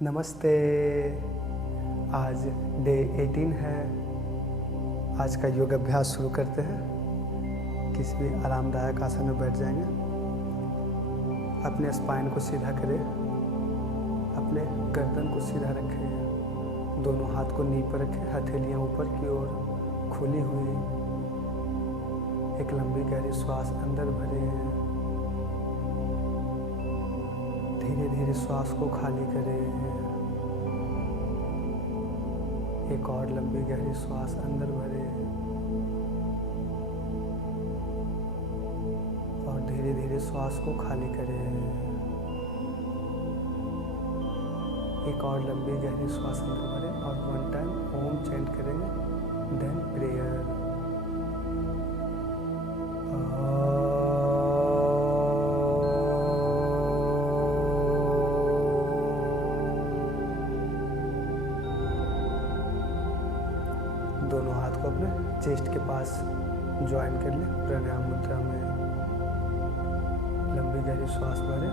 नमस्ते। आज डे 18 है। आज का योग अभ्यास शुरू करते हैं। किसी भी आरामदायक आसन में बैठ जाएंगे। अपने स्पाइन को सीधा करें, अपने गर्दन को सीधा रखें, दोनों हाथ को नी पर रखें, हथेलियां ऊपर की ओर खुली हुई। एक लंबी गहरी श्वास अंदर भरें, धीरे धीरे श्वास को खाली करें। एक और लंबी गहरी श्वास अंदर भरें और धीरे धीरे श्वास को खाली करें। एक और लंबी गहरी श्वास अंदर भरें और 1 टाइम ओम चैंट करेंगे, देन प्रेयर। दोनों हाथ को अपने चेस्ट के पास ज्वाइन कर लें। प्राणायाम मुद्रा में लंबी गहरी श्वास भरें।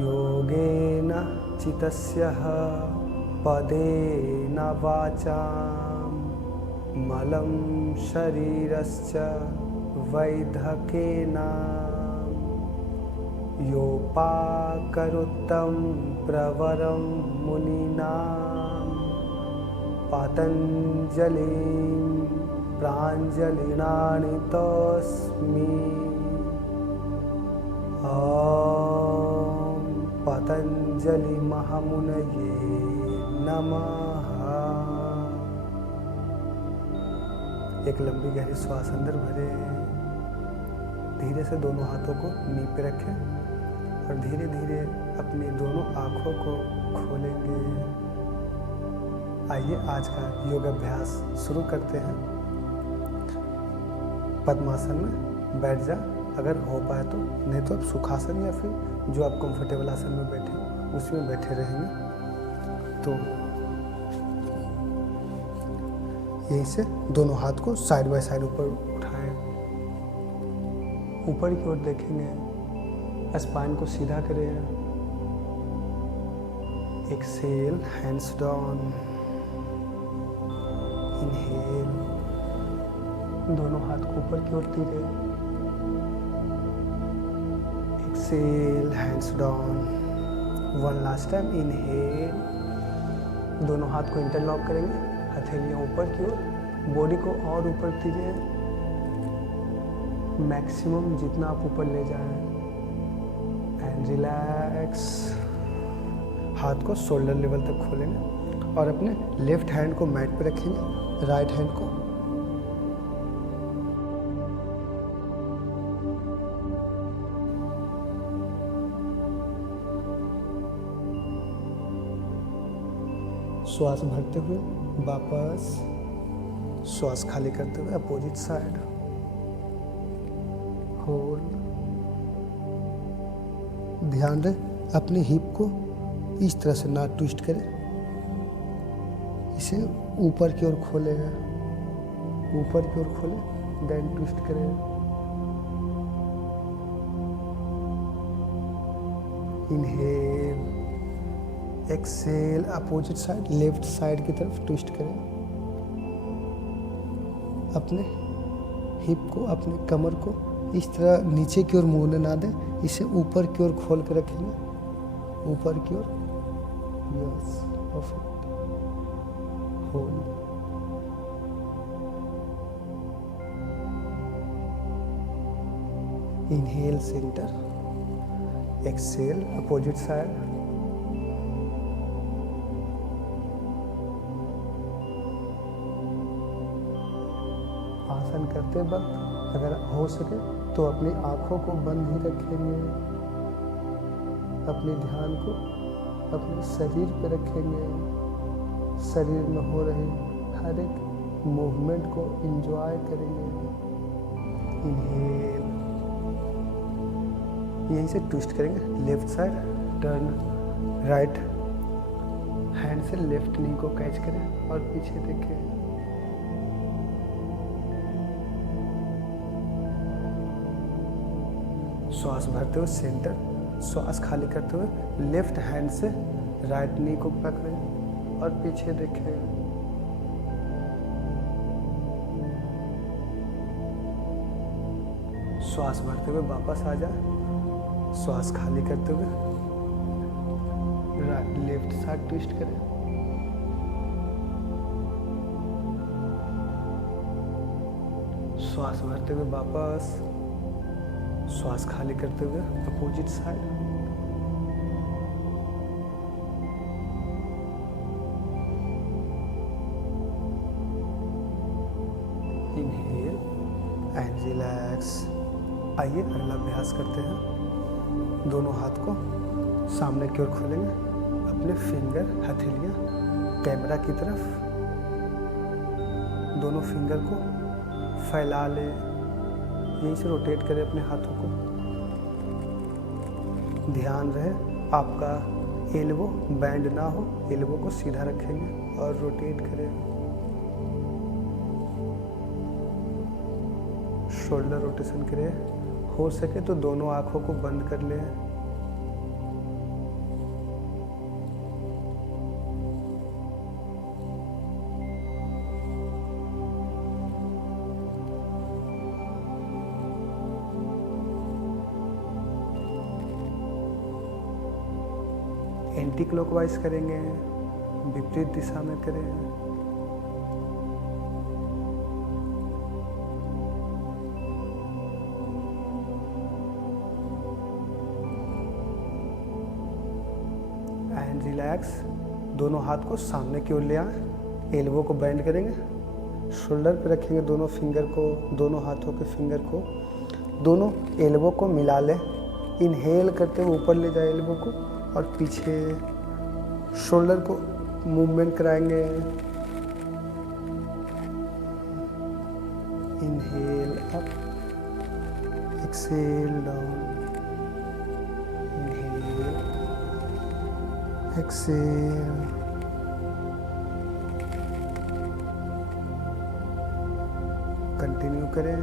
योगेन चित्तस्य पदेन वाचां मलं शरीरस्य वैधकेन योपाकरोत्तं प्रवरं मुनीनां पतञ्जलिं प्राञ्जलिनानि तस्मै। ॐ पतञ्जलि महामुनये नमः। एक लंबी गहरी श्वास अंदर भरें। धीरे से दोनों हाथों को नी पे रखें और धीरे धीरे अपनी दोनों आँखों को खोलेंगे। आइए आज का योग अभ्यास शुरू करते हैं। पद्मासन में बैठ जा अगर हो पाए तो, नहीं तो आप सुखासन या फिर जो आप कंफर्टेबल आसन में बैठे हो उसी में बैठे रहेंगे। तो यहीं से दोनों हाथ को साइड बाय साइड ऊपर उठाएं, ऊपर की ओर देखेंगे, स्पाइन को सीधा करें। एक्सेल, हैंड्स डाउन, इनहेल, दोनों हाथ को ऊपर की ओर तीरे। Exhale, hands down, 1 last time. Inhale, दोनों हाथ को इंटरलॉक करेंगे, हथेलियां ऊपर की ओर, बॉडी को और ऊपर तीरे, मैक्सिमम जितना आप ऊपर ले जाएं। And relax. हाथ को शोल्डर लेवल तक खोलेंगे और अपने लेफ्ट हैंड को मैट पे रखेंगे, राइट हैंड को श्वास भरते हुए वापस श्वास खाली करते हुए अपोजिट साइड होल्ड। ध्यान रहे अपने हिप को इस तरह से ना ट्विस्ट करें, इसे ऊपर की ओर खोलेगा, ऊपर की ओर खोले, देन ट्विस्ट करें। Inhale, exhale, opposite side left side की तरफ ट्विस्ट करें। अपने हिप को, अपने कमर को इस तरह नीचे की ओर मुड़ने ना दें, इसे ऊपर की ओर खोल कर रखेंगे, ऊपर की ओर। Yes, perfect. Hold. Inhale centre, exhale opposite side. आसन करते वक्त अगर हो सके तो अपनी आंखों को बंद ही रखेंगे, अपने ध्यान को अपने शरीर पर रखेंगे, शरीर में हो रहे हर एक मूवमेंट को एंजॉय करेंगे। इनहेल, यहीं से ट्विस्ट करेंगे, left side turn, right hand से लेफ्ट नी को कैच करें और पीछे देखें। श्वास भरते हुए सेंटर, श्वास खाली करते हुए लेफ्ट हैंड से राइट नी को पकड़ें और पीछे देखें। श्वास भरते हुए वापस आ जाए। श्वास खाली करते हुए लेफ्ट साइड ट्विस्ट करें। श्वास भरते हुए वापस, श्वास खाली करते हुए opposite side. Inhale and relax. आइए अगला अभ्यास करते हैं। दोनों हाथ को सामने की ओर खोलेंगे, अपने फिंगर हथेलियां कैमरा की तरफ, दोनों फिंगर को फैला लें, यहीं से रोटेट करें अपने हाथों को। ध्यान रहे आपका एल्बो बैंड ना हो, एल्बो को सीधा रखेंगे और रोटेट करें। शोल्डर रोटेशन करें। हो सके तो दोनों आंखों को बंद कर लें। एंटी क्लॉकवाइज करेंगे, विपरीत दिशा में करें। And relax. दोनों हाथ को सामने की ओर ले आए, एल्बो को बेंड करेंगे, शोल्डर पे रखेंगे दोनों फिंगर को, दोनों हाथों के फिंगर को, दोनों एल्बो को मिला लें। इनहेल करते हुए ऊपर ले जाए एल्बो को और पीछे शोल्डर को मूवमेंट कराएंगे। Inhale up, exhale down, inhale, exhale, continue करें।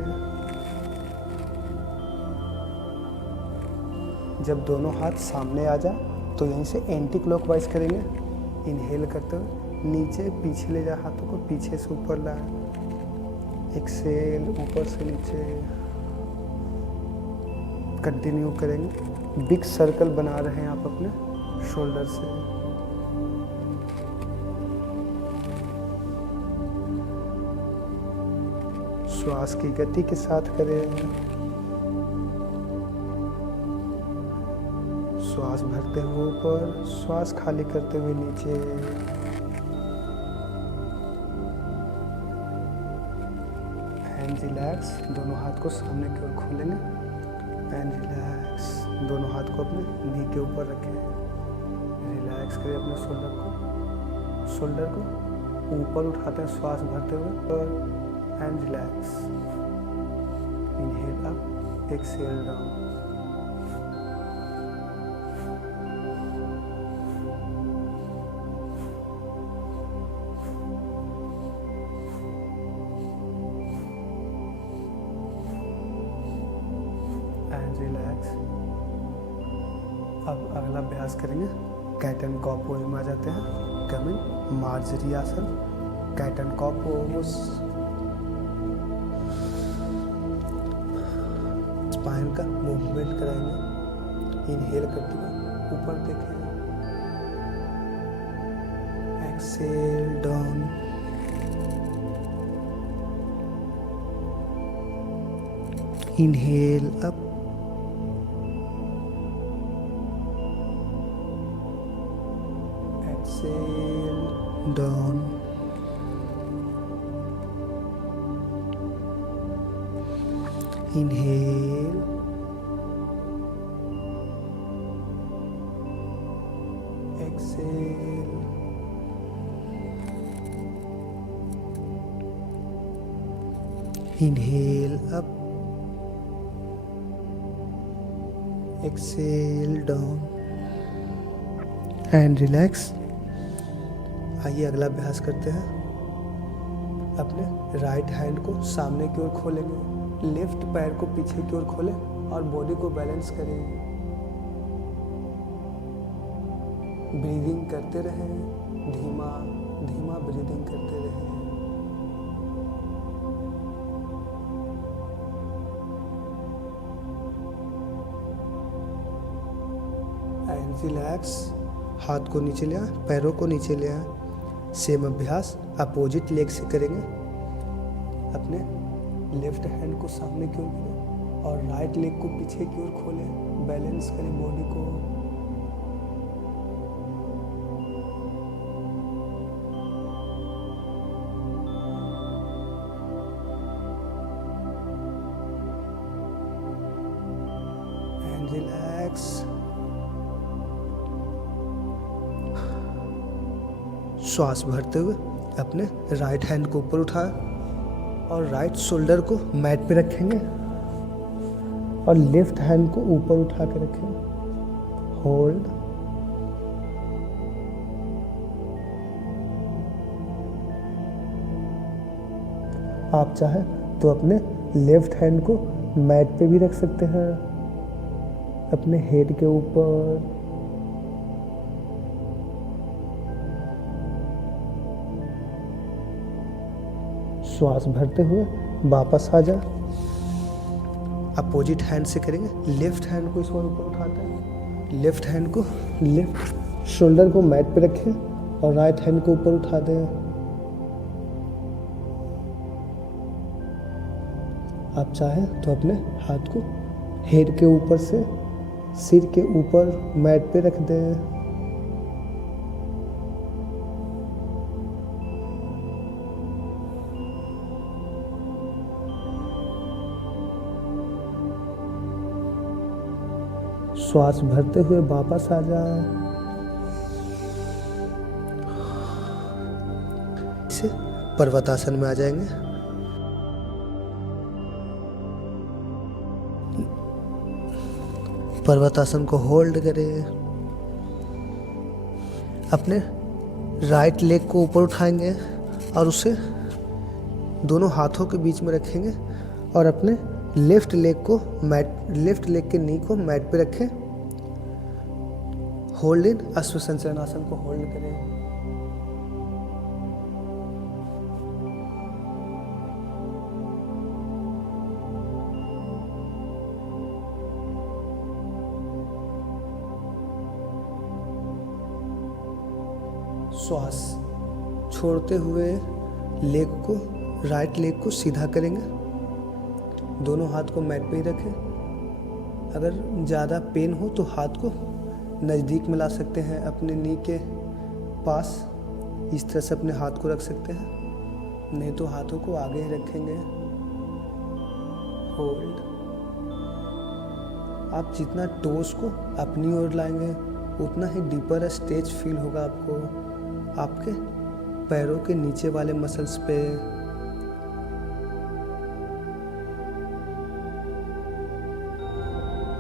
जब दोनों हाथ सामने आ जाए तो यहीं से एंटी क्लॉकवाइज करेंगे। इनहेल करते हुए नीचे पीछे ले जाए, हाथों को पीछे से ऊपर लाए। एक्सेल, ऊपर से नीचे, कंटिन्यू करेंगे। बिग सर्कल बना रहे हैं आप अपने शोल्डर से। श्वास की गति के साथ करें। श्वास भरते हुए ऊपर, श्वास खाली करते हुए नीचे। And relax. दोनों हाथ को सामने की ओर खोलेंगे। And relax. दोनों हाथ को अपने नी के ऊपर रखें। रिलैक्स करें अपने शोल्डर को ऊपर उठाते हैं श्वास भरते हुए और and relax. Inhale up, exhale down. Relax. अब अगला अभ्यास करेंगे कैट एंड कॉ पोज में आ जाते हैं। Coming Marjari asana, cat and cow pose. Spine का मूवमेंट कराएंगे। इनहेल करते हुए ऊपर देखें, exhale down, inhale up, exhale down, inhale, exhale, inhale up, exhale down and relax. आइए अगला अभ्यास करते हैं। अपने राइट हैंड को सामने की ओर खोलेंगे, लेफ्ट पैर को पीछे की ओर खोलें और बॉडी को बैलेंस करें। ब्रीदिंग करते रहें, धीमा धीमा ब्रीदिंग करते रहें। And relax. हाथ को नीचे ले आए, पैरों को नीचे ले आए। सेम अभ्यास अपोजिट लेग से करेंगे। अपने लेफ्ट हैंड को सामने की ओर करें और राइट लेग को पीछे की ओर खोलें। बैलेंस करें बॉडी को। And relax. श्वास भरते हुए अपने राइट हैंड को ऊपर उठाएं और राइट शोल्डर को मैट पे रखेंगे और लेफ्ट हैंड को ऊपर उठा के रखेंगे। होल्ड। आप चाहे तो अपने लेफ्ट हैंड को मैट पे भी रख सकते हैं, अपने हेड के ऊपर। श्वास भरते हुए वापस आ जाए। अपोजिट हैंड से करेंगे। लेफ्ट हैंड को इस बार ऊपर उठाते हैं, लेफ्ट हैंड को लेफ्ट शोल्डर को मैट पे रखें और राइट हैंड को ऊपर उठा दें। आप चाहें तो अपने हाथ को हेड के ऊपर से सिर के ऊपर मैट पे रख दें। श्वास भरते हुए वापस आ जाए। इसे पर्वतासन में आ जाएंगे। पर्वतासन को होल्ड करें। अपने राइट लेग को ऊपर उठाएंगे और उसे दोनों हाथों के बीच में रखेंगे और अपने लेफ्ट लेग के नी को मैट पे रखें। होल्ड इन अश्व संचलनासन को होल्ड करें। श्वास छोड़ते हुए राइट लेग को सीधा करेंगे। दोनों हाथ को मैट पे ही रखें। अगर ज़्यादा पेन हो तो हाथ को नज़दीक में ला सकते हैं, अपने नी के पास इस तरह से अपने हाथ को रख सकते हैं, नहीं तो हाथों को आगे ही रखेंगे। होल्ड। आप जितना टोस को अपनी ओर लाएंगे उतना ही डीपर स्ट्रेच फील होगा आपको आपके पैरों के नीचे वाले मसल्स पे।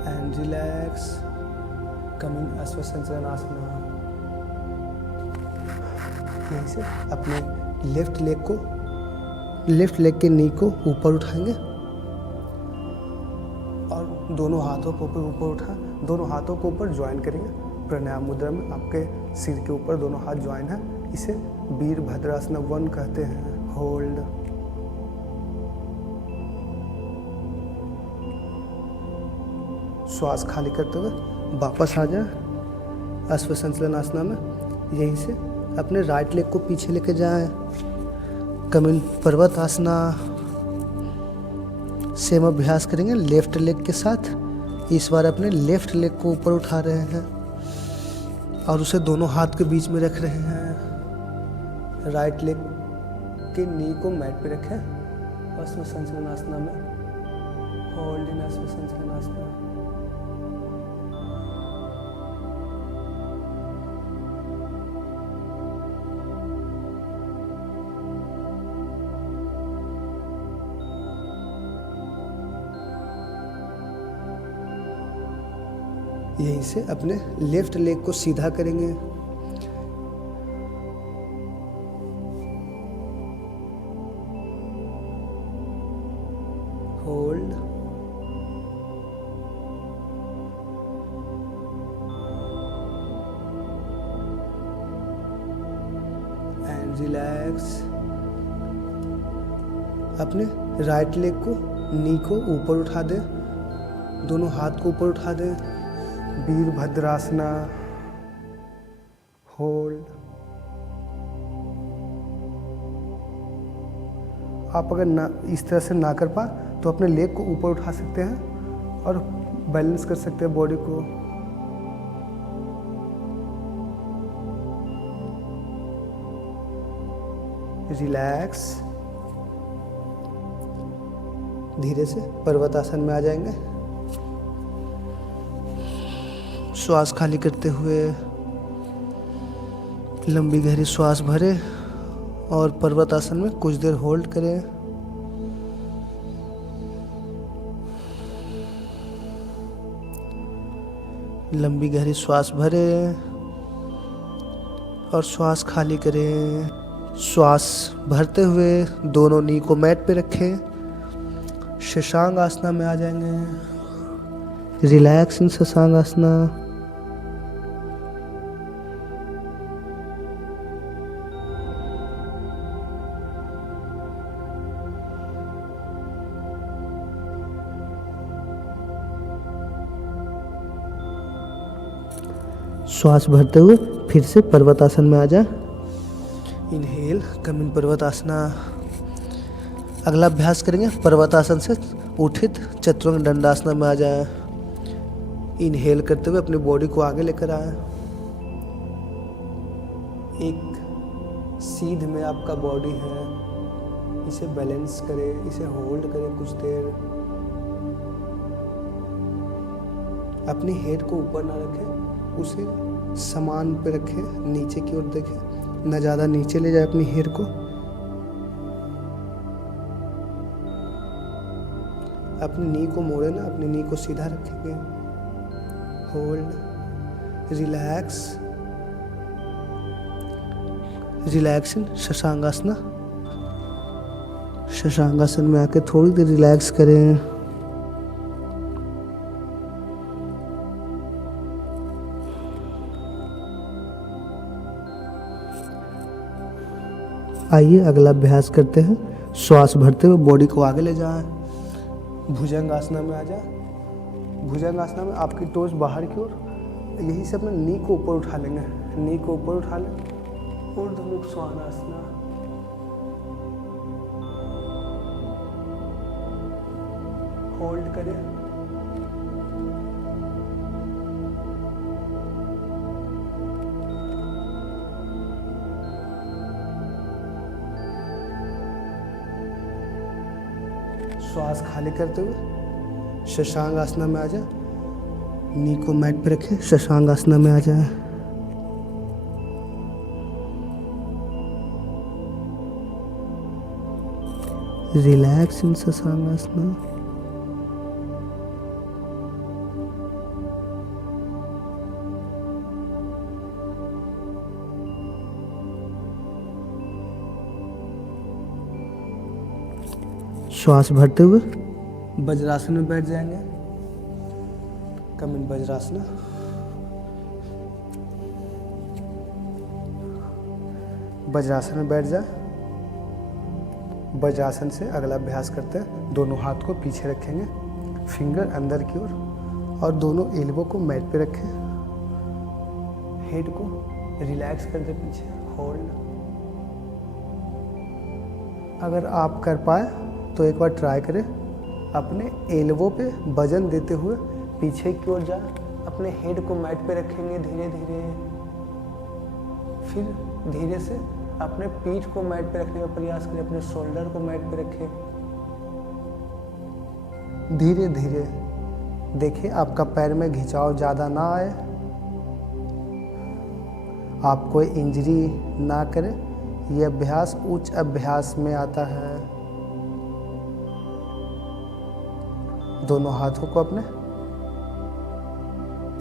And relax. कमिंग अश्व संचलनासन। यहीं से अपने लेफ्ट लेग के नी को ऊपर उठाएंगे और दोनों हाथों को ऊपर उठा दोनों हाथों को ऊपर ज्वाइन करेंगे। प्राणायाम मुद्रा में आपके सिर के ऊपर दोनों हाथ ज्वाइन है। इसे वीरभद्रासन 1 कहते हैं। होल्ड। श्वास खाली करते हुए वापस आ जाए अश्व संचलनासन में। यहीं से अपने राइट लेग को पीछे लेके जाएं। कमिल पर्वतासना। सेम अभ्यास करेंगे लेफ्ट लेग के साथ। इस बार अपने लेफ्ट लेग को ऊपर उठा रहे हैं और उसे दोनों हाथ के बीच में रख रहे हैं। राइट लेग के नी को मैट पे रखें। अश्व संचलनासन में होल्ड इन अश्व संचलनासन। यहीं से अपने लेफ्ट लेग को सीधा करेंगे। होल्ड। रिलैक्स। अपने राइट लेग को, नी को ऊपर उठा दे, दोनों हाथ को ऊपर उठा दे, वीरभद्रासना, होल्ड। आप अगर ना इस तरह से ना कर पाए तो अपने लेग को ऊपर उठा सकते हैं और बैलेंस कर सकते हैं बॉडी को। रिलैक्स। धीरे से पर्वतासन में आ जाएंगे। श्वास खाली करते हुए लंबी गहरी श्वास भरे और पर्वतासन में कुछ देर होल्ड करें। लंबी गहरी श्वास भरे और श्वास खाली करें। श्वास भरते हुए दोनों नी को मैट पे रखें। शशांक आसना में आ जाएंगे। रिलैक्स इन शशांक आसना। श्वास भरते हुए फिर से पर्वतासन में आ जाए। इनहेल, कम इन पर्वतासना। अगला अभ्यास करेंगे पर्वतासन से उठित चतुरंग दंडासना में आ जाए। इनहेल करते हुए अपनी बॉडी को आगे लेकर आए। एक सीध में आपका बॉडी है, इसे बैलेंस करें, इसे होल्ड करें कुछ देर। अपनी हेड को ऊपर ना रखें, उसे समान पे रखें, नीचे की ओर देखें, न ज़्यादा नीचे ले जाए अपनी हेड को। अपनी नी को मोड़े ना, अपनी नी को सीधा रखेंगे। Hold, relax. रिलैक्सन शशांकासना। शशांकासन में आके थोड़ी देर रिलैक्स करें। आइए अगला अभ्यास करते हैं। श्वास भरते हुए बॉडी को आगे ले जाएं। भुजंग आसना में आ जाए। भुजंग आसना में आपकी टोज बाहर की ओर, यही से अपने नी को ऊपर उठा लेंगे। नी को ऊपर उठा लें। ऊर्ध्वमुख श्वानासना। होल्ड करें। श्वास खाली करते हुए शशांक आसना में आ जाए। नी को मैट पे रखें, शशांक आसना में आ जाए। रिलैक्स इन शशांक आसना। श्वास भरते हुए वज्रासन में बैठ जाएंगे। कम इन वज्रासना। वज्रासन में बैठ जाए। वज्रासन से अगला अभ्यास करते हैं। दोनों हाथ को पीछे रखेंगे, फिंगर अंदर की ओर, और दोनों एल्बो को मैट पे रखें। हेड को रिलैक्स कर दे पीछे। होल्ड। अगर आप कर पाए तो एक बार ट्राई करें। अपने एल्बो पे वजन देते हुए पीछे की ओर जाए। अपने हेड को मैट पे रखेंगे धीरे धीरे। फिर धीरे से अपने पीठ को मैट पे रखने का प्रयास करें। अपने शोल्डर को मैट पे रखें। धीरे धीरे देखिए आपका पैर में खिंचाव ज़्यादा ना आए, आप कोई इंजरी ना करें। यह अभ्यास उच्च अभ्यास में आता है। दोनों हाथों को अपने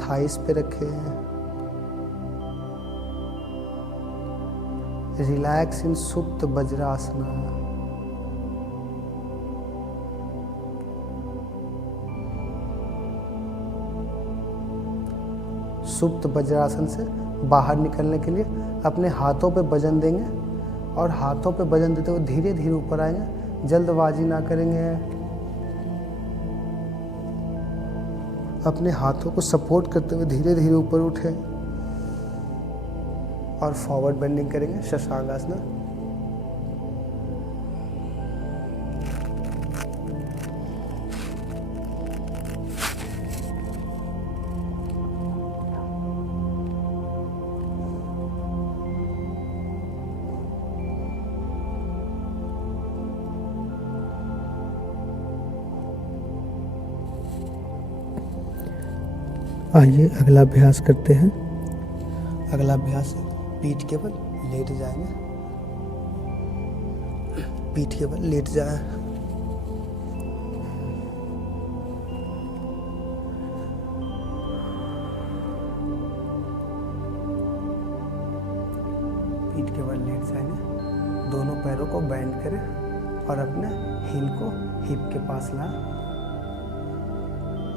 थाइस पे रखें। रिलैक्स इन सुप्त वज्रासना। सुप्त वज्रासन से बाहर निकलने के लिए अपने हाथों पे वजन देंगे और हाथों पे वजन देते हुए धीरे धीरे ऊपर आएंगे, जल्दबाजी ना करेंगे। अपने हाथों को सपोर्ट करते हुए धीरे धीरे ऊपर उठें और फॉरवर्ड बेंडिंग करेंगे, शशांगासना। आइए अगला अभ्यास करते हैं। अगला अभ्यास है पीठ के बल लेट जाएंगे, पीठ के बल लेट जाए। पीठ के बल लेट जाएंगे, दोनों पैरों को बेंड करें और अपने हील को हिप के पास लाएं।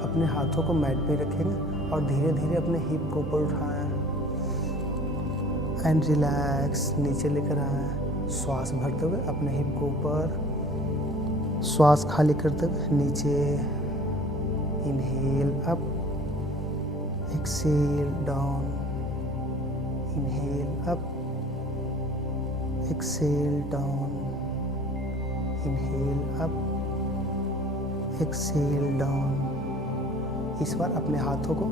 अपने हाथों को मैट पे रखेंगे और धीरे धीरे अपने हिप को ऊपर उठाएं एंड रिलैक्स, नीचे लेकर आएं। श्वास भरते हुए अपने हिप को ऊपर, श्वास खाली करते हुए नीचे। Inhale up, exhale down, inhale up, exhale down, inhale up, exhale down. इस बार अपने हाथों को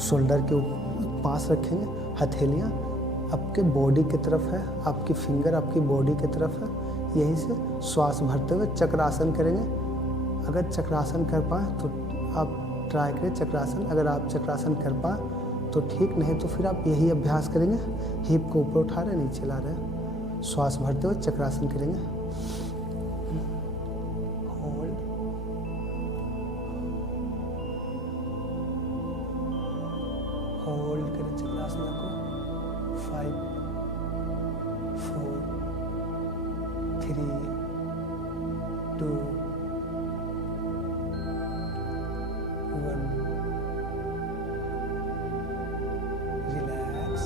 शोल्डर के पास रखेंगे, हथेलियाँ आपके बॉडी की तरफ है, आपकी फिंगर आपकी बॉडी की तरफ है। यहीं से श्वास भरते हुए चक्रासन करेंगे। अगर चक्रासन कर पाए तो आप ट्राई करें चक्रासन, अगर आप चक्रासन कर पाए तो ठीक, नहीं तो फिर आप यही अभ्यास करेंगे। हिप को ऊपर उठा रहे हैं, नीचे ला रहे हैं, श्वास भरते हुए चक्रासन करेंगे। होल्ड करें चक्रासन को। 5 4 3 2 1 रिलैक्स।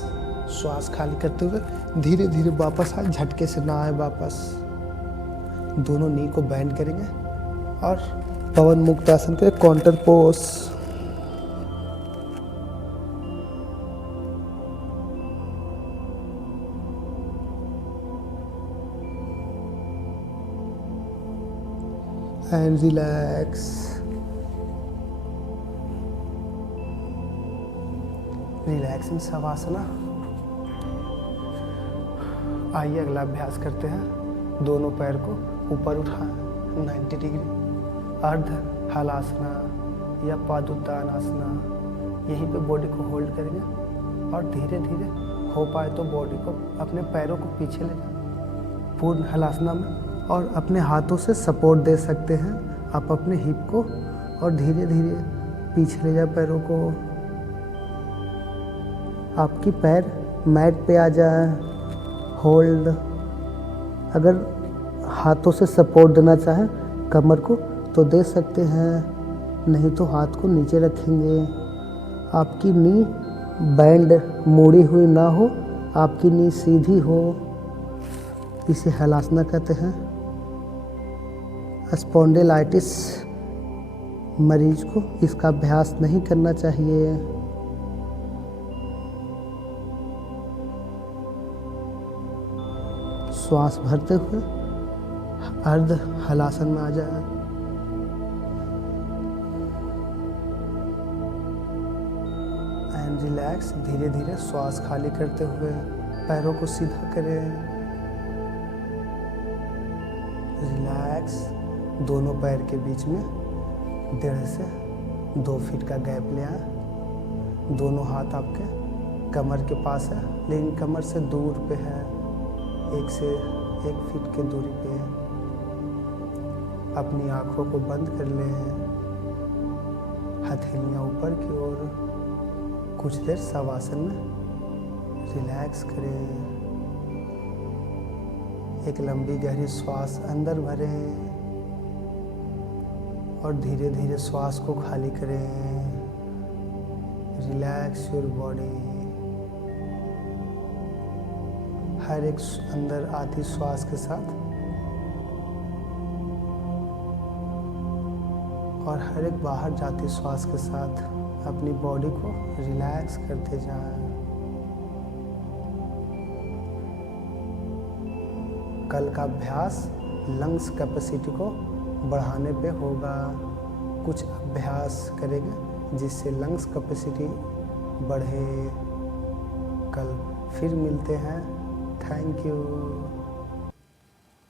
श्वास खाली करते हुए धीरे धीरे वापस आए, झटके से ना आए वापस। दोनों नी को बेंड करेंगे और पवन मुक्त आसन करें, counter pose. and relax. Relax in savasana. आइए अगला अभ्यास करते हैं। दोनों पैर को ऊपर उठाएं 90 डिग्री, अर्ध हलासना या पादुत्तानासना। यहीं पे बॉडी को होल्ड करेंगे और धीरे धीरे हो पाए तो बॉडी को, अपने पैरों को पीछे ले जाएं पूर्ण हलासना में, और अपने हाथों से सपोर्ट दे सकते हैं आप अपने हिप को, और धीरे धीरे पीछे ले जाए पैरों को। आपकी पैर मैट पे आ जाए, होल्ड। अगर हाथों से सपोर्ट देना चाहें कमर को तो दे सकते हैं, नहीं तो हाथ को नीचे रखेंगे। आपकी नी बैंड मुड़ी हुई ना हो, आपकी नी सीधी हो, इसे हलासना कहते हैं। स्पॉन्डिलाइटिस मरीज को इसका अभ्यास नहीं करना चाहिए। श्वास भरते हुए अर्ध हलासन में आ जाए। And relax. धीरे धीरे श्वास खाली करते हुए पैरों को सीधा करें। रिलैक्स। दोनों पैर के बीच में 1.5 से 2 फीट का गैप ले आए। दोनों हाथ आपके कमर के पास है, लेकिन कमर से दूर पे है, 1 से 1 फीट की दूरी पे। अपनी आंखों को बंद कर लें, हथेलियाँ ऊपर की ओर। कुछ देर शवासन में रिलैक्स करें। एक लंबी गहरी श्वास अंदर भरें और धीरे धीरे श्वास को खाली करें। Relax your body. हर एक अंदर आती श्वास के साथ और हर एक बाहर जाती श्वास के साथ अपनी बॉडी को रिलैक्स करते जाएं। कल का अभ्यास लंग्स कैपेसिटी को बढ़ाने पे होगा। कुछ अभ्यास करेंगे जिससे लंग्स कैपेसिटी बढ़े। कल फिर मिलते हैं। Thank you.